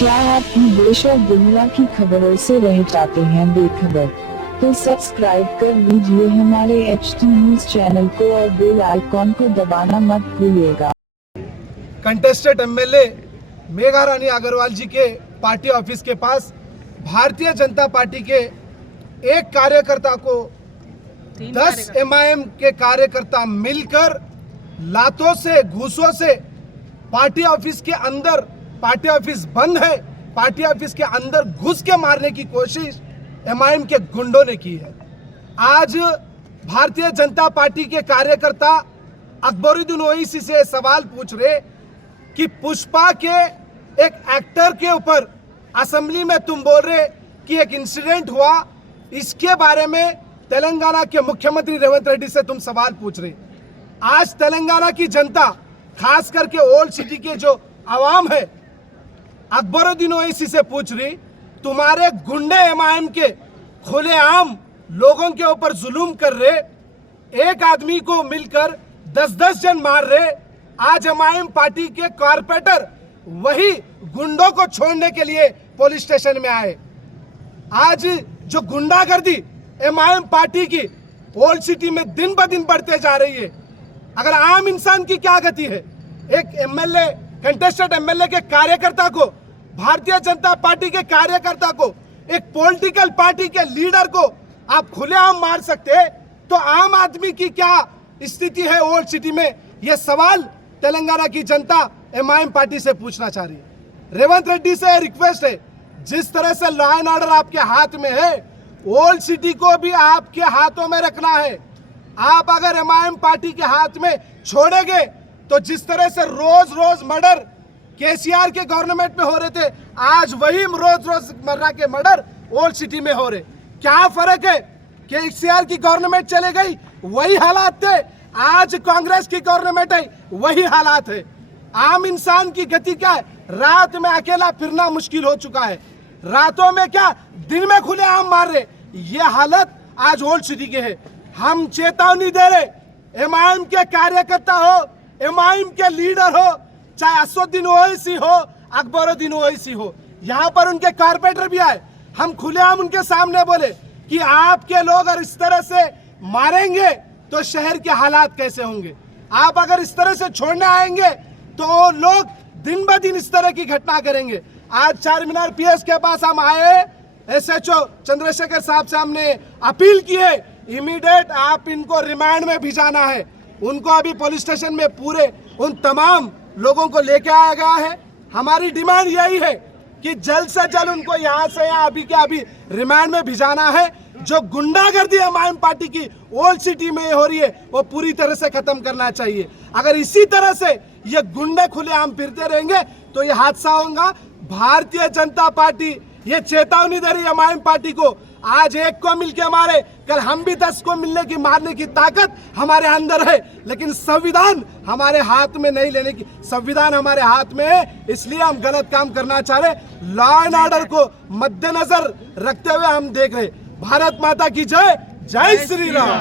क्या आप भी देश और दुनिया की खबरों से रह जाते हैं बेखबर? तो सब्सक्राइब कर लीजिए हमारे HT न्यूज चैनल को और बेल आइकॉन को दबाना मत भूलिएगा। कंटेस्टेड एमएलए मेघा रानी अग्रवाल जी के पार्टी ऑफिस के पास भारतीय जनता पार्टी के एक कार्यकर्ता को 10 MIM के कार्यकर्ता मिलकर लातों से घूसों से पार्टी ऑफिस के अंदर, पार्टी ऑफिस बंद है, पार्टी ऑफिस के अंदर घुस के मारने की कोशिश MIM के गुंडों ने की है। आज भारतीय जनता पार्टी के कार्यकर्ता अकबरुद्दीन ओवैसी से सवाल पूछ रहे कि पुष्पा के एक एक्टर के ऊपर असेंबली में तुम बोल रहे कि एक इंसिडेंट हुआ, इसके बारे में तेलंगाना के मुख्यमंत्री रेवंत रेड्डी से तुम सवाल पूछ रहे। आज तेलंगाना की जनता, खास करके ओल्ड सिटी के जो आवाम है, अकबरुद्दीन ओवैसी से पूछ रही, तुम्हारे गुंडे MIM के खुलेआम लोगों के ऊपर जुल्म कर रहे, एक आदमी को मिलकर 10-10 जन मार रहे। आज MIM पार्टी के कॉर्पोरेटर वही गुंडों को छोड़ने के लिए पुलिस स्टेशन में आए। आज जो गुंडागर्दी MIM पार्टी की ओल्ड सिटी में दिन ब दिन बढ़ते जा रही है, अगर आम इंसान की क्या गति है? एक एमएलए, कंटेस्टेड एमएलए के कार्यकर्ता को, भारतीय जनता पार्टी के कार्यकर्ता को, एक पॉलिटिकल पार्टी के लीडर को आप खुलेआम मार सकते हैं, तो आम आदमी की क्या स्थिति है ओल्ड सिटी में? यह सवाल तेलंगाना की जनता MIM पार्टी से पूछना चाह रही है। रेवंत रेड्डी से रिक्वेस्ट है, जिस तरह से लॉ एंड ऑर्डर आपके हाथ में है, ओल्ड सिटी को भी आपके हाथों में रखना है। आप अगर MIM पार्टी के हाथ में छोड़ेंगे तो जिस तरह से रोज रोज मर्डर केसीआर के गवर्नमेंट में हो रहे थे, आज वही रोज रोज मर्रा के मर्डर ओल्ड सिटी में हो रहे। क्या फर्क है? केसीआर की गवर्नमेंट चले गई, वही हालात थे। आज कांग्रेस की गवर्नमेंट है, वही हालात है। आम इंसान की गति क्या है? रात में अकेला फिरना मुश्किल हो चुका है, रातों में क्या, दिन में खुलेआम मार रहे। ये हालत आज ओल्ड सिटी के है। हम चेतावनी दे रहे, MIM के कार्यकर्ता हो, MIM के लीडर हो, चाहे असदुद्दीन ओवैसी हो, अकबरुद्दीन ओवैसी हो, यहाँ पर उनके कॉर्पोरेटर भी आए, हम खुलेआम उनके सामने बोले कि आपके लोग अगर इस तरह से मारेंगे तो शहर के हालात कैसे होंगे? आप अगर इस तरह से छोड़ने आएंगे तो लोग दिन ब दिन इस तरह की घटना करेंगे। आज चार मीनार PS के पास हम आए, SHO चंद्रशेखर साहब से हमने अपील की है, इमीडिएट आप इनको रिमांड में भिजाना है। उनको अभी पुलिस स्टेशन में पूरे उन तमाम लोगों को लेके आया गया है। हमारी डिमांड यही है कि जल्द से जल्द उनको यहाँ से यहाँ अभी के अभी रिमांड में भिजाना है। जो गुंडागर्दी MIM पार्टी की ओल्ड सिटी में हो रही है, वो पूरी तरह से खत्म करना चाहिए। अगर इसी तरह से ये गुंडे खुलेआम फिरते रहेंगे तो ये हादसा होगा। भारतीय जनता पार्टी ये चेतावनी दे रही है MIM पार्टी को, आज एक को मिलके मारे, कल हम भी 10 को मिलने की, मारने की ताकत हमारे अंदर है, लेकिन संविधान हमारे हाथ में नहीं लेने की। संविधान हमारे हाथ में है, इसलिए हम गलत काम करना चाह रहे। लॉ एंड ऑर्डर को मद्देनजर रखते हुए हम देख रहे। भारत माता की जय, जय श्री राम।